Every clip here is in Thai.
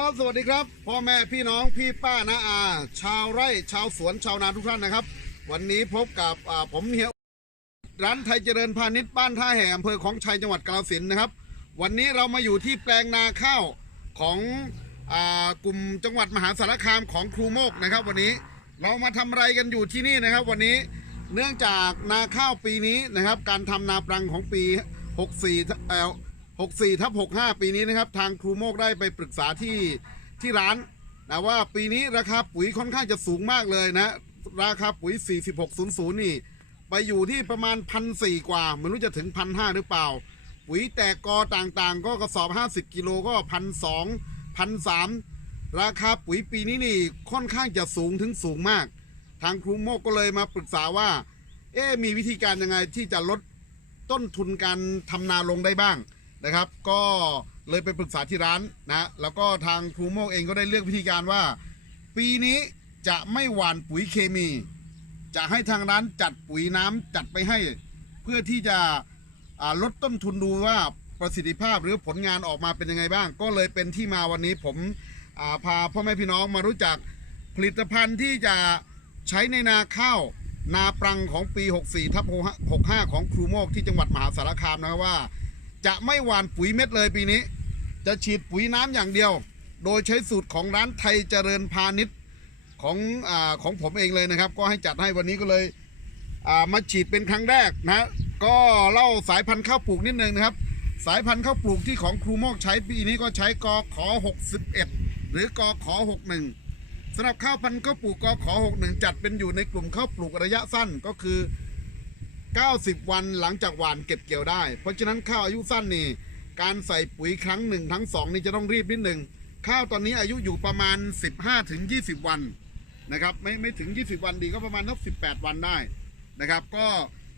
ครับสวัสดีครับพ่อแม่พี่น้องพี่ป้านาอา ชาวไร่ชาวสวนชาวนาทุกท่านนะครับ วันนี้พบกับผมเฮียร้านไทยเจริญพาณิชย์บ้านท่าแห่อำเภอของชัยจังหวัดกาฬสินธุ์นะครับ วันนี้เรามาอยู่ที่แปลงนาข้าวของอกลุ่มจังหวัดมหาสารคามของครูโมกนะครับ วันนี้เรามาทำอะไรกันอยู่ที่นี่นะครับ วันนี้เนื่องจากนาข้าวปีนี้นะครับ การทำนาปรังของปี 64เอ่อ 64ทับ65 ปีนี้นะครับ ทางครูโมกได้ไปปรึกษาที่ที่ร้านนะว่าปีนี้ราคาปุ๋ยค่อนข้างจะสูงมากเลยนะ ราคาปุ๋ย 4600 นี่ ไปอยู่ที่ประมาณพันสกว่าไม่รู้จะถึงพันหหรือเปล่า ปุ๋ยแตกกอต่างๆ ก็กระสอบ 50 กิโลก็พันสองพันสามราคาปุ๋ยปีนี้นี่ค่อนข้างจะสูงถึงสูงมาก ทางครูโมกก็เลยมาปรึกษาว่า เอ๊มีวิธีการยังไงที่จะลดต้นทุนการทำนาลงได้บ้าง นะครับ ก็เลยไปปรึกษาที่ร้านนะแล้วก็ทางครูโมกเองก็ได้เลือกวิธีการว่า ปีนี้จะไม่หว่านปุ๋ยเคมี จะให้ทางร้านจัดปุ๋ยน้ำจัดไปให้ เพื่อที่จะลดต้นทุนดูว่าประสิทธิภาพหรือผลงานออกมาเป็นยังไงบ้าง ก็เลยเป็นที่มาวันนี้ผมาพาพ่อแม่พี่น้องมารู้จักผลิตภัณฑ์ที่จะใช้ในนาข้าวนาปรังของปี 64ทับ65 ของครูโมกที่จังหวัดมหาสารคามนะว่า จะไม่หว่านปุ๋ยเม็ดเลยปีนี้ จะฉีดปุ๋ยน้ำอย่างเดียว โดยใช้สูตรของร้านไทยเจริญพาณิชย์ของอของผมเองเลยนะครับ ก็ให้จัดให้วันนี้ก็เลยมาฉีดเป็นครั้งแรกนะก็เล่าสายพันธุ์ข้าวปลูกนิดนึงนะครับ สายพันธุ์ข้าวปลูกที่ของครูโมกใช้ปีนี้ก็ใช้กอขอ61 หรือกอขอ61สำหรับข้าวพันธุ์ข้าวปลูกกอขอ61จัดเป็นอยู่ในกลุ่มข้าวปลูกระยะสั้นก็คือ 90 วันหลังจากหว่านเก็บเกี่ยวได้ เพราะฉะนั้นข้าวอายุสั้นนี่ การใส่ปุ๋ยครั้งหนึ่งทั้งสองนี่จะต้องรีบนิดหนึ่งข้าวตอนนี้อายุอยู่ประมาณ 15ถึง20 วันนะครับไม่ไม่ถึง 20 วันดีก็ประมาณสัก18 วันได้นะครับก็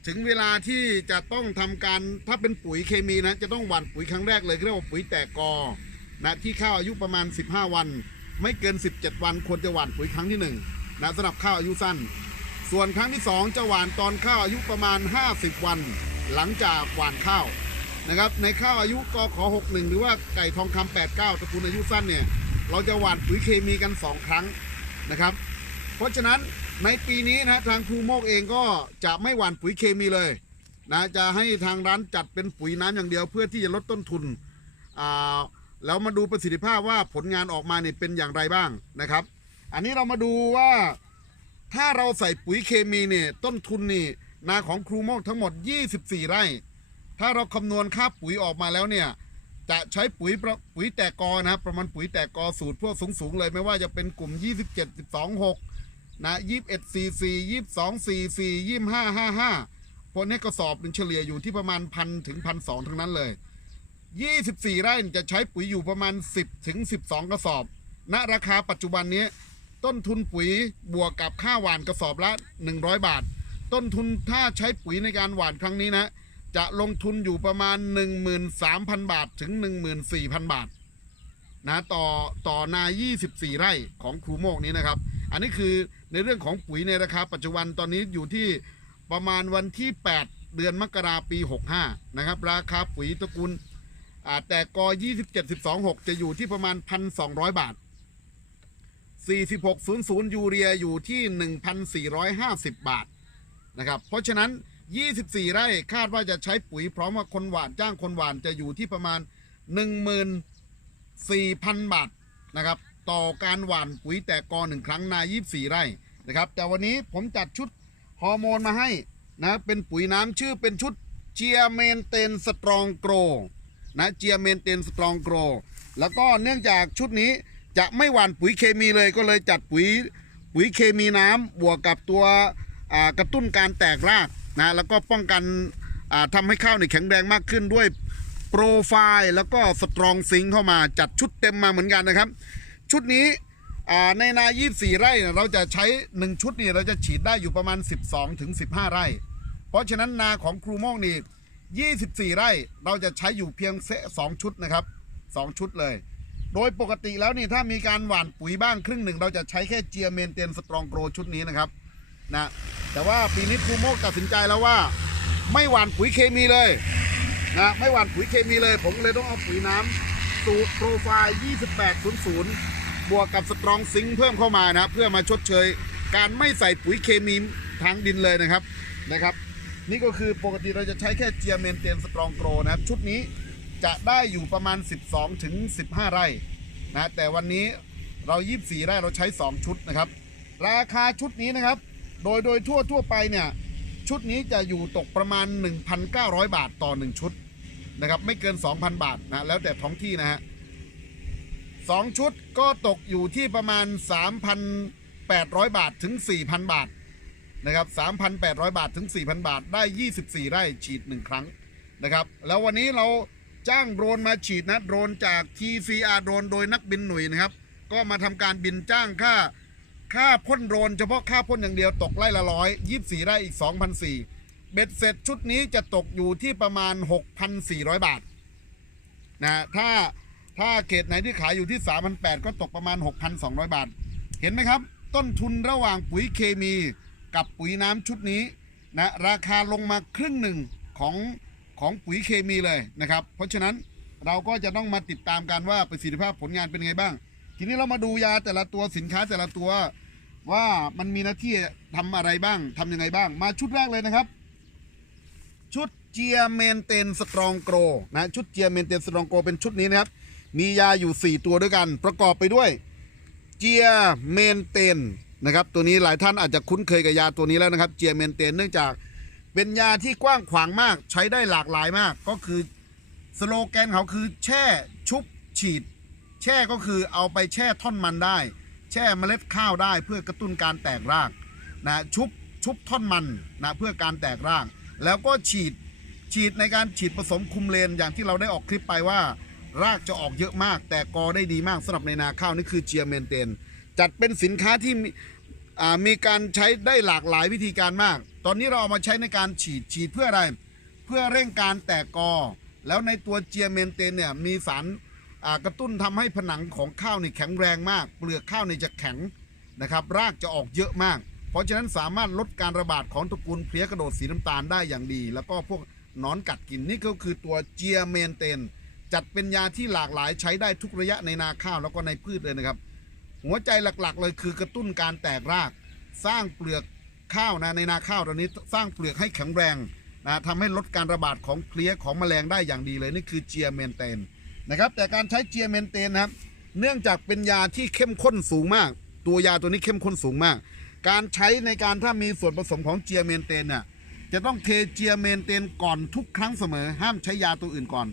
ถึงเวลาที่จะต้องทำการถ้าเป็นปุ๋ยเคมีนะจะต้องหว่านปุ๋ยครั้งแรกเลยเรียกว่าปุ๋ยแตกกอนะที่ข้าวอายุประมาณ 15 วัน ไม่เกิน 17 วันควรจะหว่านปุ๋ยครั้งที่1นะสำหรับข้าวอายุสั้น ส่วนครั้งที่ 2 จะหว่านตอนข้าวอายุประมาณ 50 วัน หลังจากหว่านข้าวนะครับในข้าวอายุกขอ61 หรือว่าไก่ทองคำ89ตระกูลอายุสั้นเนี่ยเราจะหว่านปุ๋ยเคมีกัน 2 ครั้งนะครับ เพราะฉะนั้นในปีนี้นะทางคูโมกเองก็จะไม่หว่านปุ๋ยเคมีเลยนะจะให้ทางร้านจัดเป็นปุ๋ยน้ำอย่างเดียว เพื่อที่จะลดต้นทุนอ่าแล้วมาดูประสิทธิภาพว่าผลงานออกมาเนี่ยเป็นอย่างไรบ้างนะครับ อันนี้เรามาดูว่า ถ้าเราใส่ปุ๋ยเคมีเนี่ยต้นทุนนี่นาของครูโมกทั้งหมด 24 ไร่ ถ้าเราคำนวณค่าปุ๋ยออกมาแล้วเนี่ย จะใช้ปุ๋ยปุ๋ยแตกกอนะครับ ประมาณปุ๋ยแตกกอสูตรพวกสูงๆเลยไม่ว่าจะเป็นกลุ่ม 27 12 6 นะยี่สิบเอ็ดสี่สี่ยี่สิบสองสี่สี่ยี่สิบห้าห้าห้าพวกนี้กระสอบหนึ่งเฉลี่ยอยู่ที่ประมาณพันถึงพันสองทั้งนั้นเลยยี่สิบสี่ไร่จะใช้ปุ๋ยอยู่ประมาณสิบถึงสิบสองกระสอบ ณราคาปัจจุบันนี้ ต้นทุนปุ๋ยบวกกับค่าหว่านกระสอบละหนึ่งร้อยบาท ต้นทุนถ้าใช้ปุ๋ยในการหว่านครั้งนี้นะ จะลงทุนอยู่ประมาณ 13,000 บาทถึง 14,000 บาทนะต่อต่อนา 24 ไร่ของครูโมกนี้นะครับ อันนี้คือในเรื่องของปุ๋ยในราคาปัจจุบันตอนนี้อยู่ที่ประมาณวันที่ 8 เดือนมกราปี 65 นะครับ ราคาปุ๋ยตระกูลแต่กอ 27 12 6 จะอยู่ที่ประมาณ 1,200 บาท 4600 ยูเรียอยู่ที่ 1,450 บาทนะครับ เพราะฉะนั้น 24 ไร่คาดว่าจะใช้ปุ๋ยพร้อมกับคนหวานจ้างคนหวานจะอยู่ที่ประมาณ 14,000 บาทนะครับ ต่อการหว่านปุ๋ยแต่กอหนึ่งครั้งนา 24 ไร่นะครับ แต่วันนี้ผมจัดชุดฮอร์โมนมาให้นะเป็นปุ๋ยน้ำชื่อเป็นชุดเจียเมนเตนสตรองโกรนะเจียเมนเตนสตรองโกรแล้วก็เนื่องจากชุดนี้ จะไม่หว่านปุ๋ยเคมีเลยก็เลยจัดปุ๋ยปุ๋ยเคมีน้ำบวกกับตัวกระตุ้นการแตกรากนะแล้วก็ป้องกันอ่าทำให้ข้าวเนี่ยแข็งแรงมากขึ้นด้วยโปรไฟล์แล้วก็สตรองซิงเข้ามาจัดชุดเต็มมาเหมือนกันนะครับ ชุดนี้ในนา 24 ไร่เนี่ยเราจะใช้ 1 ชุดนี่เราจะฉีดได้อยู่ประมาณ 12ถึง15ไร่ เพราะฉะนั้นนาของครูโมงนี่ 24 ไร่เราจะใช้อยู่เพียงเสสองชุดนะครับ 2 ชุดเลย โดยปกติแล้วนี่ถ้ามีการหว่านปุ๋ยบ้างครึ่งหนึ่ง เราจะใช้แค่เจียเมนเตนสตรองโกรชุดนี้นะครับนะแต่ว่าปีนี้ครูโมกตัดสินใจแล้วว่า ไม่หว่านปุ๋ยเคมีเลยนะไม่หว่านปุ๋ยเคมีเลย ผมเลยต้องเอาปุ๋ยน้ำสูตรโปรไฟล์2800 บวกกับสตรองซิงค์เพิ่มเข้ามานะ เพื่อมาชดเชย การไม่ใส่ปุ๋ยเคมีทางดินเลยนะครับนะครับ นี่ก็คือปกติเราจะใช้แค่เจียเมนเตนสตรองโกรนะครับชุดนี้ จะได้อยู่ประมาณ 12ถึง15 ไร่นะแต่วันนี้เรา 24 ไร่เราใช้ 2 ชุดนะครับ ราคาชุดนี้นะครับ โดยโดยทั่วทั่วไปเนี่ยชุดนี้จะอยู่ตกประมาณ 1,900 บาทต่อ 1 ชุดนะครับไม่เกิน 2,000 บาทนะแล้วแต่ท้องที่นะฮะสองชุดก็ตกอยู่ที่ประมาณ 3,800 บาทถึง 4,000 บาทนะครับ 3,800 บาทถึง 4,000 บาท ได้ 24 ไร่ฉีด 1 ครั้งนะครับ แล้ววันนี้เรา จ้างโดรนมาฉีดนะโดรนจาก TCR โดรนโดยนักบินหนุ่ยนะครับ ก็มาทำการบินจ้างค่าค่าพ่นโดรนเฉพาะค่าพ่นอย่างเดียวตกไร่ละร้อย24ไร่อีก2,400เบ็ดเสร็จชุดนี้จะตกอยู่ที่ประมาณ 6,400 บาทนะถ้าถ้าเขตไหนที่ขายอยู่ที่ 3,800 ก็ตกประมาณ 6,200 บาท เห็นไหมครับ ต้นทุนระหว่างปุ๋ยเคมีกับปุ๋ยน้ำชุดนี้นะราคาลงมาครึ่งหนึ่งของ ของปุ๋ยเคมีเลยนะครับ เพราะฉะนั้นเราก็จะต้องมาติดตามกันว่าประสิทธิภาพผลงานเป็นไงบ้าง ทีนี้เรามาดูยาแต่ละตัวสินค้าแต่ละตัวว่ามันมีหน้าที่ทำอะไรบ้างทำยังไงบ้าง มาชุดแรกเลยนะครับ ชุดเจียเมนเตนสตรองโกรนะชุดเจียเมนเตนสตรองโกเป็นชุดนี้นะครับ มียาอยู่ 4 ตัวด้วยกัน ประกอบไปด้วยเจียเมนเตนนะครับ ตัวนี้หลายท่านอาจจะคุ้นเคยกับยาตัวนี้แล้วนะครับ เจียเมนเตนเนื่องจาก เป็นยาที่กว้างขวางมากใช้ได้หลากหลายมาก ก็คือสโลแกนเขาคือแช่ชุบฉีด แช่ก็คือเอาไปแช่ท่อนมันได้ แช่เมล็ดข้าวได้เพื่อกระตุ้นการแตกรากนะชุบชุบท่อนมันนะเพื่อการแตกราก แล้วก็ฉีดฉีดในการฉีดผสมคุมเลนอย่างที่เราได้ออกคลิปไปว่า รากจะออกเยอะมาก แต่กอได้ดีมากสำหรับในนาข้าวนี่คือเจียเมนเตนจัดเป็นสินค้าที่มีมีการใช้ได้หลากหลายวิธีการมาก ตอนนี้เราเอามาใช้ในการฉีดฉีดเพื่ออะไร เพื่อเร่งการแตกกอ แล้วในตัวเจียเมนเตนเนี่ยมีสารกระตุ้นทำให้ผนังของข้าวนี่แข็งแรงมาก เปลือกข้าวนี่จะแข็งนะครับรากจะออกเยอะมาก เพราะฉะนั้นสามารถลดการระบาดของตระกูลเพลี้ยกระโดดสีน้ำตาลได้อย่างดี แล้วก็พวกนอนกัดกินนี่ก็คือตัวเจียเมนเตน จัดเป็นยาที่หลากหลายใช้ได้ทุกระยะในนาข้าวแล้วก็ในพืชเลยนะครับ หัวใจหลักๆ เลยคือกระตุ้นการแตกราก สร้างเปลือก ข้าวนะในนาข้าวตอนนี้สร้างเปลือกให้แข็งแรงนะทำให้ลดการระบาดของเพลี้ยของแมลงได้อย่างดีเลยนี่คือเจียเมนเตนนะครับแต่การใช้เจียเมนเตนนะครับเนื่องจากเป็นยาที่เข้มข้นสูงมาก ตัวยาตัวนี้เข้มข้นสูงมาก การใช้ในการถ้ามีส่วนผสมของเจียเมนเตนเนี่ยจะต้องเทเจียเมนเตนก่อนทุกครั้งเสมอ ห้ามใช้ยาตัวอื่นก่อน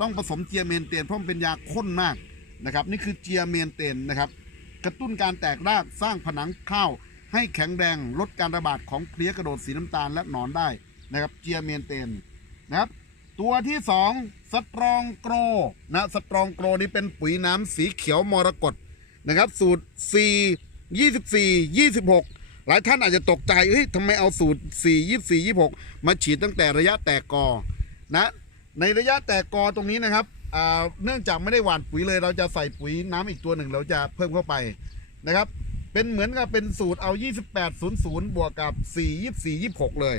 ต้องผสมเจียเมนเตนเพราะมันเป็นยาข้นมากนะครับนี่คือเจียเมนเตนนะครับกระตุ้นการแตกรากสร้างผนังข้าว ให้แข็งแรงลดการระบาดของเพลี้ยกระโดดสีน้ำตาลและหนอนได้นะครับเจียเมนเตนนะครับ ตัวที่สองสตรองโกรนะสตรองโกรนี่เป็นปุ๋ยน้ำสีเขียวมรกตนะครับ สูตร 4 24 26 หลายท่านอาจจะตกใจเฮ้ยทำไมเอาสูตร 4 24 26 มาฉีดตั้งแต่ระยะแตกกอนะในระยะแตกกอตรงนี้นะครับอ่าเนื่องจากไม่ได้หว่านปุ๋ยเลย เราจะใส่ปุ๋ยน้ำอีกตัวหนึ่งเราจะเพิ่มเข้าไปนะครับ เป็นเหมือนกับเป็นสูตรเอา 2800 บวกกับ 4 24 26 เลย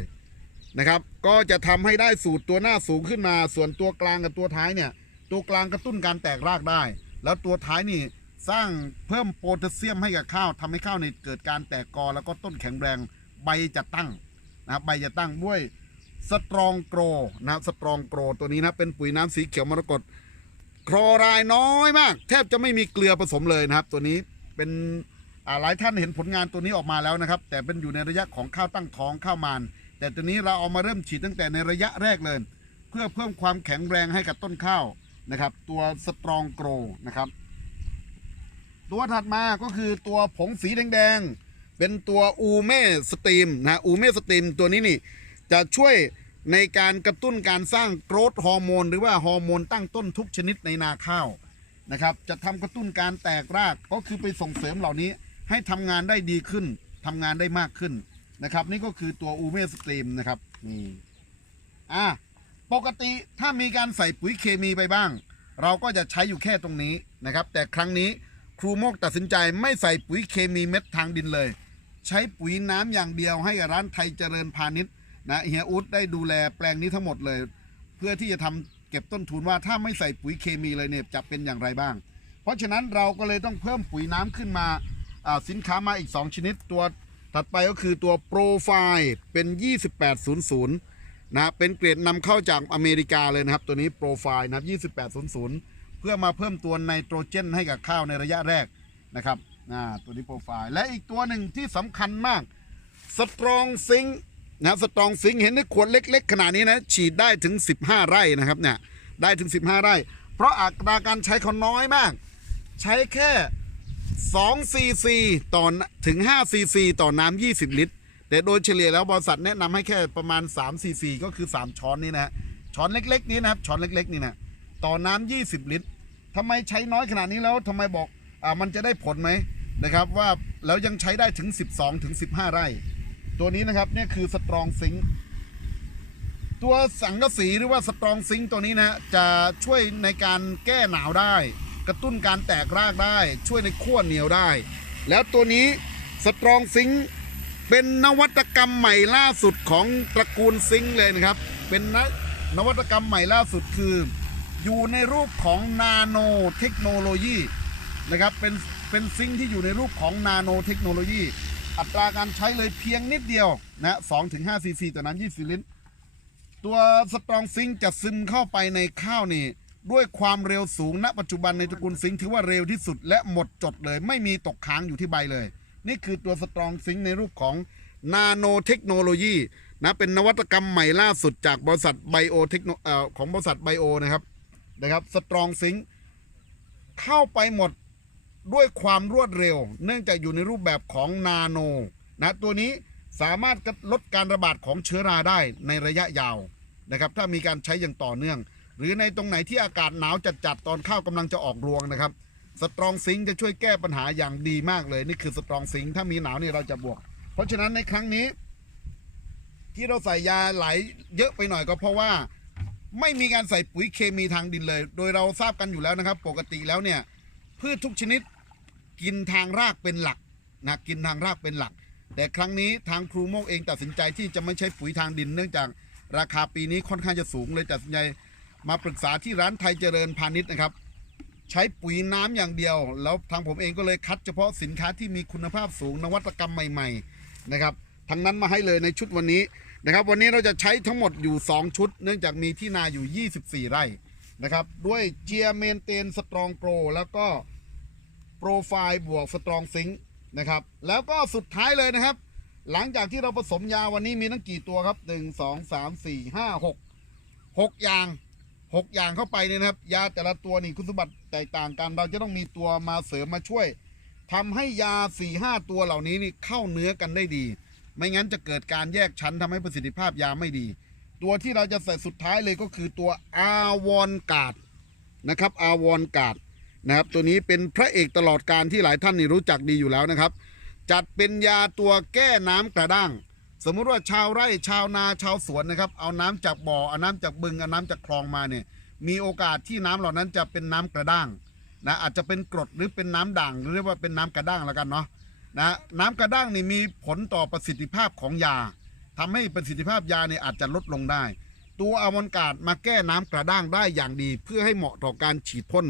นะครับ ก็จะทำให้ได้สูตรตัวหน้าสูงขึ้นมา ส่วนตัวกลางกับตัวท้ายเนี่ย ตัวกลางกระตุ้นการแตกรากได้ แล้วตัวท้ายนี่สร้างเพิ่มโพแทสเซียมให้กับข้าวทำให้ข้าวเนี่ยเกิดการแตกกอ แล้วก็ต้นแข็งแรงใบจะตั้งนะครับใบจะตั้งด้วยสตรองโกรนะครับสตรองโกรตัวนี้นะเป็นปุ๋ยน้ำสีเขียวมรกตคลอไรด์น้อยมาก แทบจะไม่มีเกลือผสมเลยนะครับ ตัวนี้เป็น หลายท่านเห็นผลงานตัวนี้ออกมาแล้วนะครับ แต่เป็นอยู่ในระยะของข้าวตั้งท้องข้าวมาน แต่ตัวนี้เราเอามาเริ่มฉีดตั้งแต่ในระยะแรกเลย เพื่อเพิ่มความแข็งแรงให้กับต้นข้าวนะครับ ตัวสตรองโกรนะครับ ตัวถัดมาก็คือตัวผงสีแดงๆเป็นตัวอูเม่สตรีมนะอูเม่สตรีมตัวนี้นี่ จะช่วยในการกระตุ้นการสร้างโกรทฮอร์โมน หรือว่าฮอร์โมนตั้งต้นทุกชนิดในนาข้าวนะครับ จะทำกระตุ้นการแตกรากก็คือไปส่งเสริมเหล่านี้ ให้ทำงานได้ดีขึ้นทำงานได้มากขึ้นนะครับ นี่ก็คือตัวอูเม่สตรีมนะครับนี่อะปกติถ้ามีการใส่ปุ๋ยเคมีไปบ้าง เราก็จะใช้อยู่แค่ตรงนี้นะครับ แต่ครั้งนี้ครูโมกตัดสินใจไม่ใส่ปุ๋ยเคมีเม็ดทางดินเลย ใช้ปุ๋ยน้ำอย่างเดียวให้กับร้านไทยเจริญพาณิชย์นะเฮียอุดได้ดูแลแปลงนี้ทั้งหมดเลย เพื่อที่จะทำเก็บต้นทุนว่าถ้าไม่ใส่ปุ๋ยเคมีเลยเนี่ยจะเป็นอย่างไรบ้าง เพราะฉะนั้นเราก็เลยต้องเพิ่มปุ๋ยน้ำขึ้นมา สินค้ามาอีก 2 ชนิดตัวถัดไปก็คือตัวโปรไฟล์เป็น 2800นะเป็นเกรดนำเข้าจากอเมริกาเลยนะครับ ตัวนี้โปรไฟล์นะครับ2800 เพื่อมาเพิ่มตัวไนโตรเจนให้กับข้าวในระยะแรกนะครับอ่าตัวนี้โปรไฟล์และอีกตัวหนึ่งที่สำคัญมากสตรองซิงนะสตรองซิงเห็นในขวดเล็ก ๆ ขนาดนี้นะฉีดได้ถึง 15 ไร่นะครับเนี่ยได้ถึง 15 ไร่ เพราะอัตราการใช้เขาน้อยมาก ใช้แค่ 2ซีซีต่อถึง5ซีซีต่อน้ำ20 ลิตร แต่โดยเฉลี่ยแล้วบริษัทแนะนำให้แค่ประมาณ3ซีซีก็คือ 3 ช้อนนี่นะฮะช้อนเล็ก ๆ นี้นะครับช้อนเล็ก ๆ นี่นะต่อน้ำ20 ลิตรทำไมใช้น้อยขนาดนี้แล้วทำไมบอกอ่ามันจะได้ผลไหมนะครับว่าแล้วยังใช้ได้ถึง 12ถึง15 ไร่ ตัวนี้นะครับเนี่ยคือสตรองซิงตัวสังกะสีหรือว่าสตรองซิงค์ตัวนี้นะจะช่วยในการแก้หนาวได้ กระตุ้นการแตกรากได้ ช่วยในขั้วเหนียวได้ แล้วตัวนี้สตรองซิงเป็นนวัตกรรมใหม่ล่าสุดของตระกูลซิงเลยนะครับ เป็นนนวัตกรรมใหม่ล่าสุดคือ อยู่ในรูปของนาโนเทคโนโลยีนะครับเป็นเป็นซิงที่อยู่ในรูปของนาโนเทคโนโลยีอัตราการใช้เลยเพียงนิดเดียวนะ2-5ซีซีต่อน้ำ20ลิตรตัวสตรองซิงจะซึมเข้าไปในข้าวนี่ ด้วยความเร็วสูงณ ปัจจุบันในตระกูลซิงค์ถือว่าเร็วที่สุดและหมดจดเลย ไม่มีตกค้างอยู่ที่ใบเลย นี่คือตัวสตรองซิงค์ในรูปของนาโนเทคโนโลยีนะเป็นนวัตกรรมใหม่ล่าสุดจากบริษัทไบโอเทคโนเอ่อของบริษัทไบโอนะครับนะครับสตรองซิงค์เข้าไปหมดด้วยความรวดเร็ว เนื่องจากอยู่ในรูปแบบของนาโนนะตัวนี้สามารถลดการระบาดของเชื้อราได้ในระยะยาวนะครับถ้ามีการใช้อย่างต่อเนื่อง หรือในตรงไหนที่อากาศหนาวจัดๆตอนข้าวกำลังจะออกรวงนะครับสตรองซิงจะช่วยแก้ปัญหาอย่างดีมากเลย นี่คือสตรองซิงถ้ามีหนาวนี่เราจะบวก เพราะฉะนั้นในครั้งนี้ ที่เราใส่ยาไหลเยอะไปหน่อยก็เพราะว่า ไม่มีการใส่ปุ๋ยเคมีทางดินเลย โดยเราทราบกันอยู่แล้วนะครับ ปกติแล้วเนี่ย พืชทุกชนิดกินทางรากเป็นหลักนะกินทางรากเป็นหลัก แต่ครั้งนี้ทางครูโมกเองตัดสินใจที่จะไม่ใช้ปุ๋ยทางดิน เนื่องจากราคาปีนี้ค่อนข้างจะสูงเลยตัดสินใจ มาปรึกษาที่ร้านไทยเจริญพาณิชย์นะครับ ใช้ปุ๋ยน้ำอย่างเดียว แล้วทางผมเองก็เลยคัดเฉพาะสินค้าที่มีคุณภาพสูงนวัตกรรมใหม่ๆนะครับทั้งนั้นมาให้เลยในชุดวันนี้นะครับ วันนี้เราจะใช้ทั้งหมดอยู่ 2 ชุด เนื่องจากมีที่นาอยู่ 24 ไร่นะครับ ด้วยเจียเมนเตนสตรองโปรแล้วก็โปรไฟล์บวกสตรองซิงค์นะครับ แล้วก็สุดท้ายเลยนะครับ หลังจากที่เราผสมยาวันนี้มีทั้งกี่ตัวครับหนึ่งสองสามสี่ห้าหกหกอย่าง หกอย่างเข้าไปเนี่ยนะครับ ยาแต่ละตัวนี่คุณสมบัติแตกต่างกัน เราจะต้องมีตัวมาเสริมมาช่วยทำให้ยาสี่ห้าตัวเหล่านี้นี่เข้าเนื้อกันได้ดี ไม่งั้นจะเกิดการแยกชั้นทำให้ประสิทธิภาพยาไม่ดี ตัวที่เราจะใส่สุดท้ายเลยก็คือตัวอาวอนกาดนะครับอาวอนกาดนะครับ ตัวนี้เป็นพระเอกตลอดการที่หลายท่านนี่รู้จักดีอยู่แล้วนะครับ จัดเป็นยาตัวแก้น้ำกระด้าง สมมุติว่าชาวไร่ชาวนาชาวสวนนะครับ เอาน้ำจากบ่อเอาน้ำจากบึงเอาน้ำจากคลองมาเนี่ยมีโอกาสที่น้ำเหล่านั้นจะเป็นน้ำกระด้างนะอาจจะเป็นกรดหรือเป็นน้ำด่างหรือเรียกว่าเป็นน้ำกระด้างแล้วกันเนาะนะน้ำกระด้างนี่มีผลต่อประสิทธิภาพของยาทำให้ประสิทธิภาพยาเนี่ยอาจจะลดลงได้ ตัวอามอนกาดมาแก้น้ำกระด้างได้อย่างดี เพื่อให้เหมาะต่อการฉีดพ่น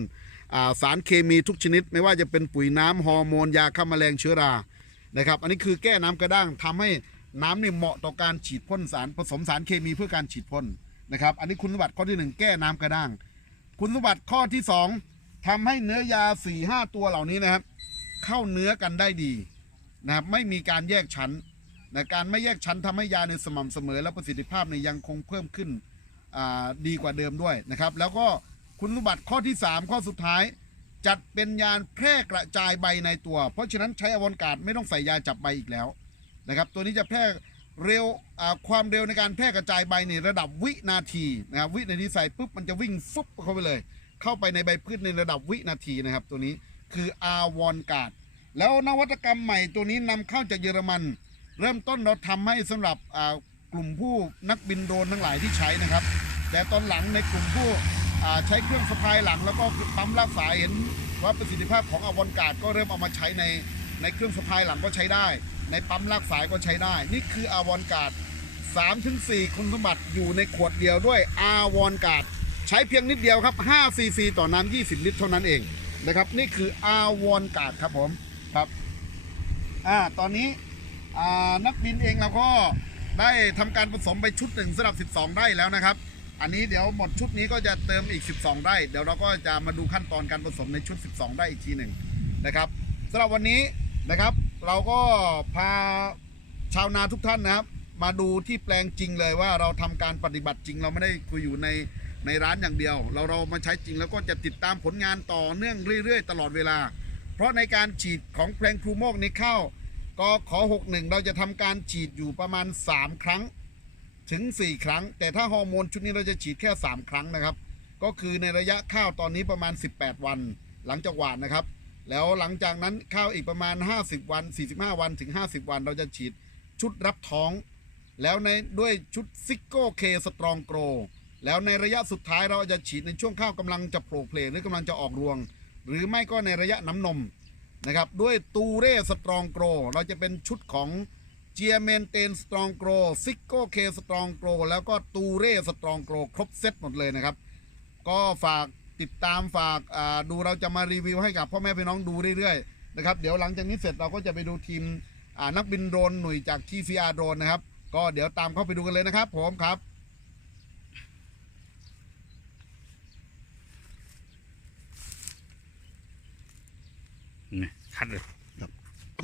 สารเคมีทุกชนิด ไม่ว่าจะเป็นปุ๋ยน้ำฮอร์โมนยาฆ่าแมลงเชื้อรานะครับ อันนี้คือแก้น้ำกระด้างทำให้ น้ำเนี่ยเหมาะต่อการฉีดพ่นสารผสมสารเคมีเพื่อการฉีดพ่นนะครับ อันนี้คุณสมบัติข้อที่หนึ่งแก้น้ำกระด้าง คุณสมบัติข้อที่สองทำให้เนื้อยา4ี่ห้าตัวเหล่านี้นะครับ เข้าเนื้อกันได้ดีนะครับไม่มีการแยกชั้นนะการไม่แยกชั้นทำให้ยาในสม่ำเสมอ และประสิทธิภาพเนี่ยยังคงเพิ่มขึ้นอ่าดีกว่าเดิมด้วยนะครับ แล้วก็คุณสมบัติข้อที่ 3 ข้อสุดท้าย จัดเป็นยาแพร่กระจายใบในตัว เพราะฉะนั้นใช้อวนกาดไม่ต้องใส่ยาจับใบอีกแล้ว นะครับ ตัวนี้จะแพร่เร็วความเร็วในการแพร่กระจายใบในระดับวินาทีนะครับวินาทีใส่ปุ๊บมันจะวิ่งฟุบเข้าไปเลย เข้าไปในใบพืชในระดับวินาทีนะครับ ตัวนี้คืออาวอนการ์ดแล้วนวัตกรรมใหม่ตัวนี้นำเข้าจากเยอรมัน เริ่มต้นเราทำให้สำหรับกลุ่มผู้นักบินโดรนทั้งหลายที่ใช้นะครับ แต่ตอนหลังในกลุ่มผู้ใช้เครื่องสะพายหลัง แล้วก็ปั๊มลากสายเห็นว่าประสิทธิภาพของอวอนการ์ดก็เริ่มเอามาใช้ในในเครื่องสะพายหลังก็ใช้ได้ ในปั๊มลากสายก็ใช้ได้ นี่คืออาวอนการ์ด3ถึง4คุณสมบัติอยู่ในขวดเดียวด้วยอาวอนการ์ดใช้เพียงนิดเดียวครับ5ซีซีต่อน้ำ20 ลิตรเท่านั้นเองนะครับ นี่คืออาวอนกาดครับผมครับอ่าตอนนี้อ่านักบินเองเราก็ได้ทำการผสมไปชุดหนึ่งสำหรับ 12ไร่แล้วนะครับ อันนี้เดี๋ยวหมดชุดนี้ก็จะเติมอีก 12ไร่เดี๋ยวเราก็จะมาดูขั้นตอนการผสมในชุด 12ไร่อีกทีหนึ่งนะครับสำหรับวันนี้นะครับ เราก็พาชาวนาทุกท่านนะครับ มาดูที่แปลงจริงเลยว่าเราทำการปฏิบัติจริง เราไม่ได้คุยอยู่ในในร้านอย่างเดียว เราเรามาใช้จริงแล้วก็จะติดตามผลงานต่อเนื่องเรื่อย ๆ ตลอดเวลา เพราะในการฉีดของแปลงพลูโมกในข้าวก็ขอ61 เราจะทำการฉีดอยู่ประมาณ 3 ครั้งถึง 4 ครั้ง แต่ถ้าฮอร์โมนชุดนี้เราจะฉีดแค่ 3 ครั้งนะครับ ก็คือในระยะข้าวตอนนี้ประมาณ 18 วันหลังจากหวานนะครับ แล้วหลังจากนั้นข้าวอีกประมาณ 50 วัน 45 วันถึง 50 วัน เราจะฉีดชุดรับท้อง แล้วในด้วยชุดซิโก้เคสตรองโกรแล้วในระยะสุดท้ายเราจะฉีดในช่วงข้าวกำลังจะโผล่เพลหรือกำลังจะออกรวง หรือไม่ก็ในระยะน้ำนมนะครับด้วยตูเร่สตรองโกรเราจะเป็นชุดของเจียเมนเตนสตรองโกรซิโก้เคสตรองโกรแล้วก็ตูเร่สตรองโกรครบเซตหมดเลยนะครับ ก็ฝาก ติดตามฝากอ่าดูเราจะมารีวิวให้กับพ่อแม่พี่น้องดูเรื่อยๆนะครับเดี๋ยวหลังจากนี้เสร็จเราก็จะไปดูทีมอ่านักบินโดรนหน่วยจาก TCR โดรนนะครับ ก็เดี๋ยวตามเข้าไปดูกันเลยนะครับ ผมครับนี่คัดเลย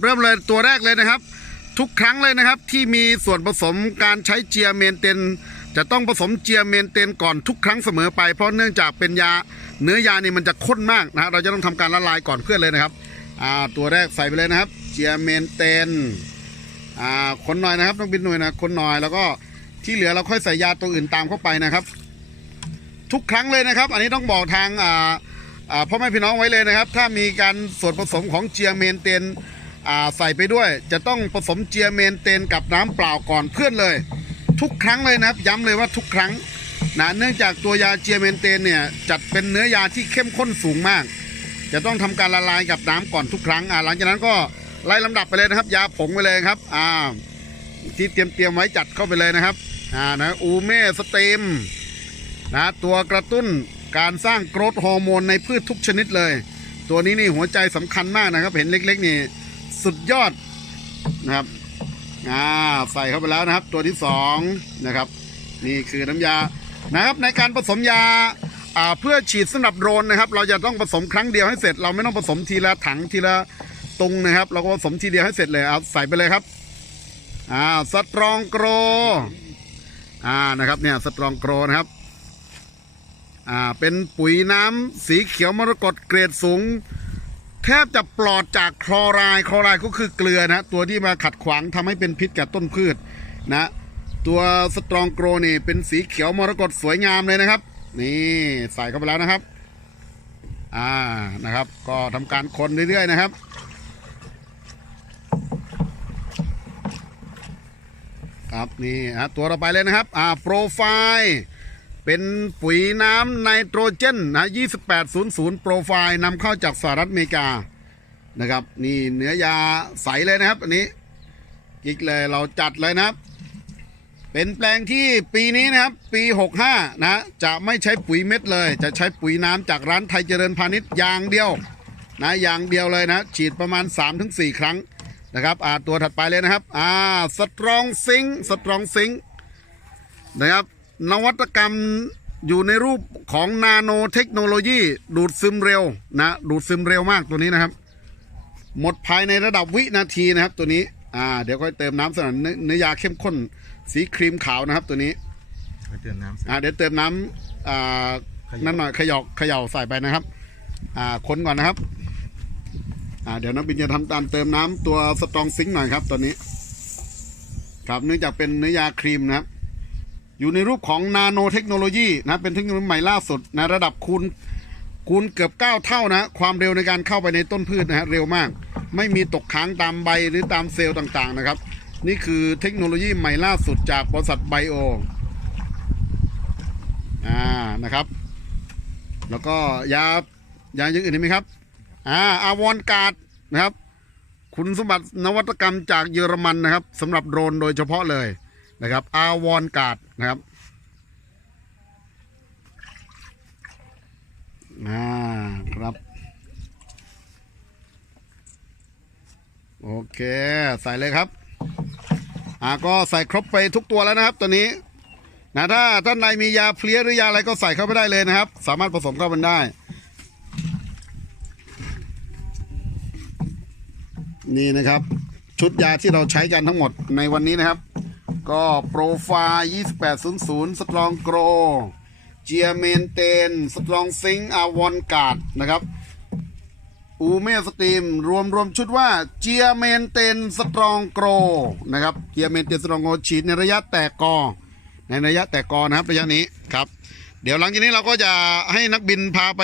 เริ่มเลยตัวแรกเลยนะครับ ทุกครั้งเลยนะครับที่มีส่วนผสมการใช้เจียเมนเตน จะต้องผสมเจียเมนเตนก่อนทุกครั้งเสมอไป เพราะเนื่องจากเป็นยาเนื้อยานี่มันจะข้นมากนะฮะเราจะต้องทำการละลายก่อนเพื่อนเลยนะครับอ่าตัวแรกใส่ไปเลยนะครับ เจียเมนเตนอ่าคนหน่อยนะครับต้องบินหน่อยนะคนหน่อยแล้วก็ที่เหลือเราค่อยใส่ยาตัวอื่นตามเข้าไปนะครับ ทุกครั้งเลยนะครับ อันนี้ต้องบอกทางอ่าพ่อแม่พี่น้องไว้เลยนะครับ ถ้ามีการส่วนผสมของเจียเมนเตนใส่ไปด้วย จะต้องผสมเจียเมนเตนกับน้ำเปล่าก่อนเพื่อนเลย ทุกครั้งเลยนะครับ ย้ำเลยว่าทุกครั้งนะเนื่องจากตัวยาเจียเมนเตนเนี่ยจัดเป็นเนื้อยาที่เข้มข้นสูงมาก จะต้องทำการละลายกับน้ำก่อนทุกครั้งอ่าหลังจากนั้นก็ไล่ลำดับไปเลยนะครับ ยาผงไปเลยครับอ่าที่เตรียมเตรียมไว้จัดเข้าไปเลยนะครับอ่านะอูเม่สเตมนะตัวกระตุ้นการสร้างโกรทฮอร์โมนในพืชทุกชนิดเลย ตัวนี้นี่หัวใจสำคัญมากนะครับ เห็นเล็กๆนี่สุดยอดนะครับ อ่าใส่เข้าไปแล้วนะครับ ตัวที่สองนะครับ นี่คือน้ำยานะครับในการผสมยาเพื่อฉีดสำหรับโดรนนะครับ เราจะต้องผสมครั้งเดียวให้เสร็จ เราไม่ต้องผสมทีละถังทีละตุงนะครับ เราก็ผสมทีเดียวให้เสร็จเลยเอาใส่ไปเลยครับอ่าสตรองโกรอ่านะครับเนี่ยสตรองโกรนะครับอ่าเป็นปุ๋ยน้ำสีเขียวมรกตเกรดสูง แทบจะปลอดจากคลอไรด์คลอไรด์ก็คือเกลือนะตัวที่มาขัดขวางทำให้เป็นพิษกับต้นพืชนะตัวสตรองโกรนี่เป็นสีเขียวมรกตสวยงามเลยนะครับ นี่ใส่เข้าไปแล้วนะครับ อ่านะครับ ก็ทำการคนเรื่อยๆนะครับครับนี่ฮะตัวต่อไปเลยนะครับ อ่าโปรไฟล์ เป็นปุ๋ยน้ำไนโตรเจนนะ2800 โปรไฟล์นำเข้าจากสหรัฐอเมริกานะครับ นี่เนื้อยาใสเลยนะครับ อันนี้กิกเลยเราจัดเลยนะครับ เป็นแปลงที่ปีนี้นะครับ ปี 65 นะ จะไม่ใช้ปุ๋ยเม็ดเลย จะใช้ปุ๋ยน้ำจากร้านไทยเจริญพาณิชย์อย่างเดียวนะอย่างเดียวเลยนะ ฉีดประมาณ 3-4 ครั้งนะครับอ่าตัวถัดไปเลยนะครับ อ่าสตรองซิงสตรองซิงนะครับ นวัตกรรมอยู่ในรูปของนาโนเทคโนโลยีดูดซึมเร็วนะดูดซึมเร็วมากตัวนี้นะครับ หมดภายในระดับวินาทีนะครับตัวนี้อ่าเดี๋ยวค่อยเติมน้ำสนันเนื้อเนื้อยาเข้มข้นสีครีมขาวนะครับตัวนี้ไปเติมน้ำเสร็จอ่าเดี๋ยวเติมน้ำอ่าเขย่านั่นหน่อยเขยอกเขย่าใส่ไปนะครับอ่าคนก่อนนะครับอ่าเดี๋ยวน้องบินจะทำตามเติมน้ำตัวสตรองซิงค์หน่อยครับตัวนี้ ครับเนื่องจากเป็นเนื้อยาครีมนะครับ อยู่ในรูปของนาโนเทคโนโลยีนะเป็นเทคโนโลยีใหม่ล่าสุดนะระดับคูณคูณเกือบ 9 เท่านะ ความเร็วในการเข้าไปในต้นพืชนะฮะเร็วมาก ไม่มีตกค้างตามใบหรือตามเซลล์ต่างๆนะครับ นี่คือเทคโนโลยีใหม่ล่าสุดจากบริษัทไบโออ่านะครับ แล้วก็ยายาอย่างอื่นมีไหมครับอ่าอาวอนการ์ดนะครับ คุณสมบัตินวัตกรรมจากเยอรมันนะครับสำหรับโดรนโดยเฉพาะเลยนะครับอาวอนการ์ด นะครับอ่าครับ โอเค ใส่เลยครับ อ่าก็ใส่ครบไปทุกตัวแล้วนะครับ ตัวนี้นะถ้าท่านใดมียาเพลี้ยหรือยาอะไรก็ใส่เข้าไปได้เลยนะครับ สามารถผสมเข้ากันได้ นี่นะครับ ชุดยาที่เราใช้กันทั้งหมดในวันนี้นะครับ ก็โปรไฟล์ 2800 สตรองโกรเจียเมนเตน สตรองซิงอาวอนการ์ดนะครับ อูเมสตรีม รวมรวมชุดว่าเจียเมนเตน สตรองโกรนะครับเจียเมนเตน สตรองโกรฉีดในระยะแตกกอ ในระยะแตกกอนะครับระยะนี้ครับ เดี๋ยวหลังจากนี้เราก็จะให้นักบินพาไป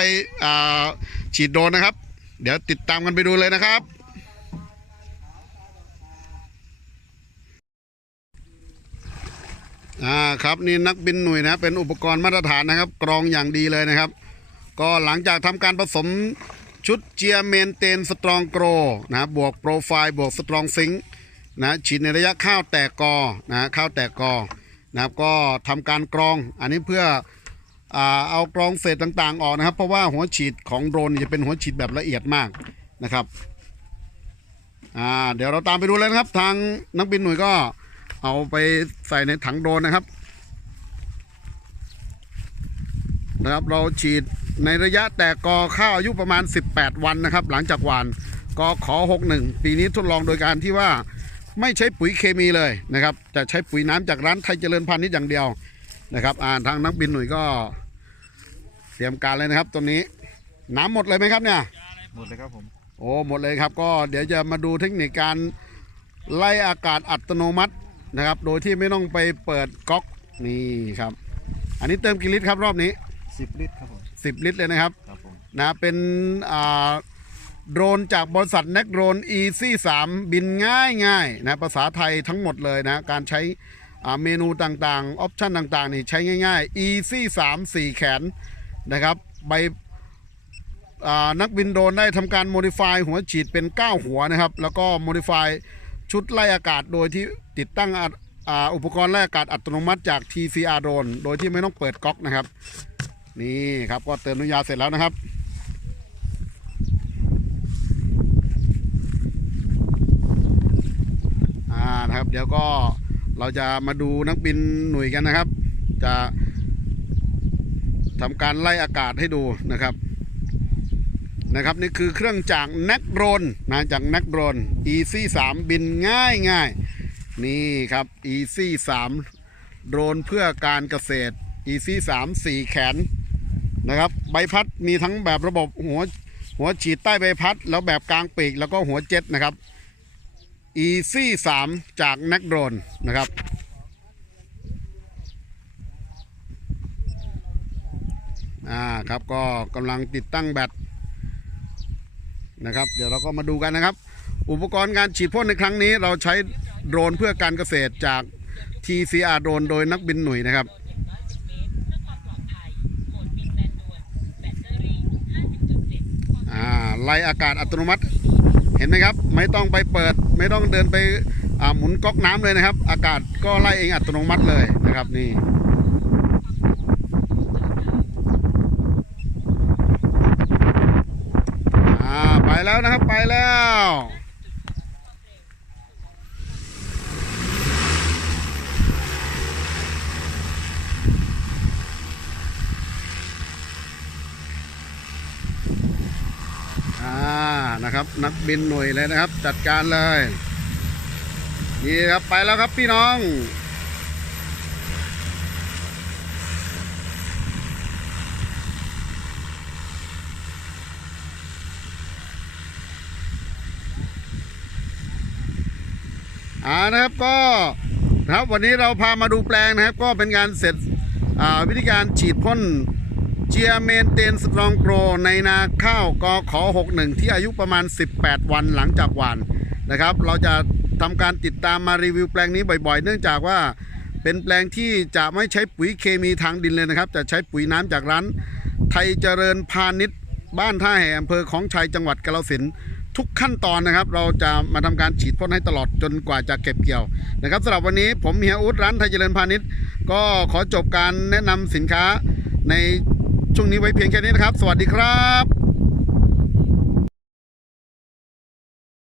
ฉีดโดนนะครับ เดี๋ยวติดตามกันไปดูเลยนะครับ อ่าครับนี่นักบินหน่วยนะเป็นอุปกรณ์มาตรฐานนะครับ กรองอย่างดีเลยนะครับ ก็หลังจากทำการผสมชุดเจียเมนเตนสตรองโกรนะบวกโปรไฟล์บวกสตรองซิงนะฉีดในระยะข้าวแตกกอนะข้าวแตกกอนะครับก็ทำการกรองอันนี้เพื่ออ่าเอากรองเศษต่างๆออกนะครับ เพราะว่าหัวฉีดของโดรนจะเป็นหัวฉีดแบบละเอียดมากนะครับอ่าเดี๋ยวเราตามไปดูเลยนะครับ ทางนักบินหน่วยก็ เอาไปใส่ในถังโดรนนะครับ นะครับเราฉีดในระยะแตกกอข้าวอายุประมาณ 18 วันนะครับ หลังจากหวานกอขอ61 ปีนี้ทดลองโดยการที่ว่าไม่ใช้ปุ๋ยเคมีเลยนะครับจะใช้ปุ๋ยน้ำจากร้านไทยเจริญพาณิชย์อย่างเดียวนะครับอ่าทางนักบินหน่วยก็เตรียมการเลยนะครับตัวนี้น้ำหมดเลยไหมครับเนี่ยหมดเลยครับผมโอ้หมดเลยครับก็เดี๋ยวจะมาดูเทคนิคการไล่อากาศอัตโนมัติ นะครับ โดยที่ไม่ต้องไปเปิดก๊อกนี่ครับ อันนี้เติมกี่ลิตรครับรอบนี้สิบลิตรครับผม10 ลิตรเลยนะครับครับผมนะเป็นอ่าโดรนจากบริษัทเน็กโดรน EC 3บินง่ายง่ายๆนะภาษาไทยทั้งหมดเลยนะการใช้อ่าเมนูต่างๆ ออปชันต่างๆนี่ใช้ง่ายๆ EC 3 4 แขนนะครับใบอ่านักบินโดรนได้ทำการโมดิฟายหัวฉีดเป็น 9 หัวนะครับ แล้วก็โมดิฟายชุดไล่อากาศโดยที่ ติดตั้งอ,อุปกรณ์ไล่อากาศอัตโนมัติจาก TCR โดรนโดยที่ไม่ต้องเปิดก๊อกนะครับ นี่ครับก็เติมน้ำยาเสร็จแล้วนะครับอ่านะครับเดี๋ยวก็เราจะมาดูนักบินหน่วยกันนะครับ จะทำการไล่อากาศให้ดูนะครับนะครับนี่คือเครื่องจากนักโดรนนะจากนักโดรน Easy 3บินง่ายง่าย นี่ครับ Easy 3โดรนเพื่อการเกษตร Easy 3 4แขนนะครับ ใบพัดมีทั้งแบบระบบหัวหัวฉีดใต้ใบพัด แล้วแบบกลางปีกแล้วก็หัวเจ็ตนะครับ Easy 3จากนักโดรนนะครับอ่าครับก็กำลังติดตั้งแบตนะครับ เดี๋ยวเราก็มาดูกันนะครับ อุปกรณ์การฉีดพ่นในครั้งนี้เราใช้ โดรนเพื่อการเกษตรจาก TCR โดรนโดยนักบินหน่วยนะครับอ่าไล่อากาศอัตโนมัติเห็นไหมครับ ไม่ต้องไปเปิด ไม่ต้องเดินไปหมุนก๊อกน้ำเลยนะครับ อากาศก็ไล่เองอัตโนมัติเลยนะครับนี่อ่าไปแล้วนะครับไปแล้ว อ่า นะครับ นักบินหน่วยเลยนะครับ จัดการเลย นี่ครับไปแล้วครับพี่น้อง อ่านะครับก็นะครับวันนี้เราพามาดูแปลงนะครับ ก็เป็นการเสร็จวิธีการฉีดพ่น เจียเมนเตนสตรองโกรในนาข้าวกอขอ61 ที่อายุประมาณ 18 วันหลังจากหวานนะครับ เราจะทำการติดตามมารีวิวแปลงนี้บ่อยๆ เนื่องจากว่าเป็นแปลงที่จะไม่ใช้ปุ๋ยเคมีทางดินเลยนะครับ จะใช้ปุ๋ยน้ำจากร้าน ไทยเจริญพาณิชย์บ้านท่าแห่อำเภอของชัยจังหวัดกาฬสินธุ์ทุกขั้นตอนนะครับ เราจะมาทำการฉีดพ่นให้ตลอดจนกว่าจะเก็บเกี่ยวนะครับสำหรับวันนี้ผมเฮียอุดร้านไทยเจริญพาณิชย์ ก็ขอจบการแนะนำสินค้าใน ช่วงนี้ไว้เพียงแค่นี้นะครับ สวัสดีครับ